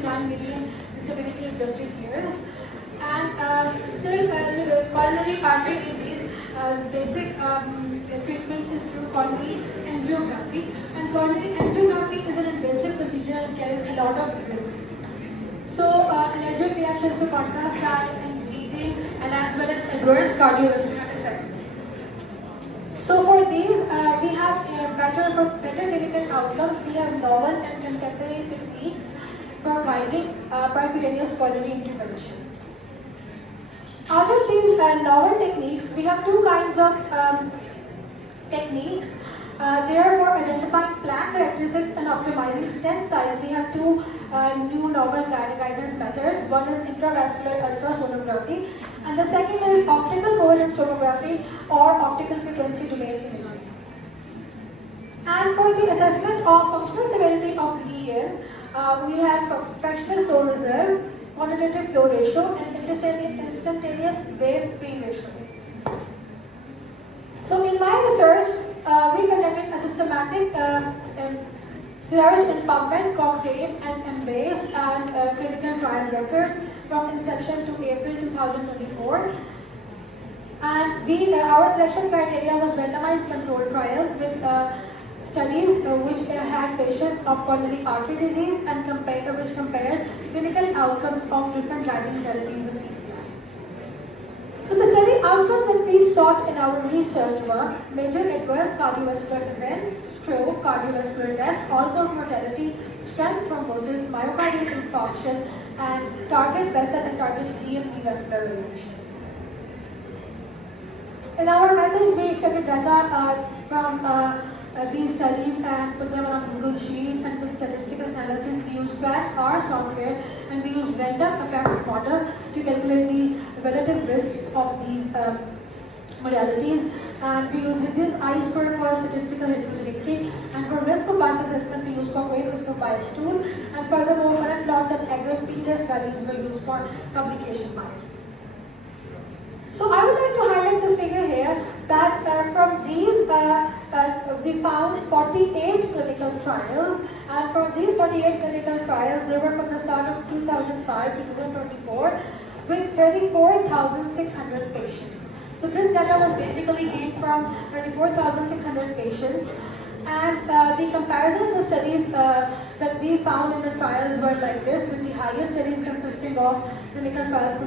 159 million disability adjusted years. And still, coronary artery disease, basic treatment is through coronary angiography. And coronary angiography is an invasive procedure and carries a lot of risks. So, allergic reactions to contrast dye and bleeding, and as well as adverse cardiovascular effects. So, for these, we have better clinical outcomes. We have novel and contemporary techniques for guiding percutaneous coronary intervention. Out of these novel techniques, we have two kinds of techniques. Therefore, identifying plaque characteristics and optimizing stent size, we have two new novel guidance methods. One is intravascular ultrasonography, and the second is optical coherence tomography or optical frequency domain imaging. And for the assessment of functional severity of LEN, we have fractional flow reserve, quantitative flow ratio, and instantaneous wave-free ratio. So in my research, we conducted a systematic search in PubMed, Cochrane, and Embase and clinical trial records from inception to April 2024. And our selection criteria was randomized controlled trials with studies which had patients of coronary artery disease and which compared clinical outcomes of different guiding therapies in PCI. So the study outcomes that we sought in our research were major adverse cardiovascular events, stroke, cardiovascular deaths, all-cause mortality, stent thrombosis, myocardial infarction, and target vessel and target LEN revascularization. In our methods, we extracted data from these studies and put them on a Google Sheet, and with statistical analysis we used PLAN-R software, and we used random effects model to calculate the relative risks of these modalities, and we used Hinton's I-square for statistical heterogeneity, and for risk of bias assessment we used Cochrane risk of bias tool, and furthermore Cohen plots and Egger speed test values were used for publication bias. So I would like to highlight the figure here that from these we found 48 clinical trials, and for these 48 clinical trials they were from the start of 2005 to 2024 with 34,600 patients. So this data was basically gained from 34,600 patients, and the comparison of the studies that we found in the trials were like this, with the highest studies consisting of clinical trials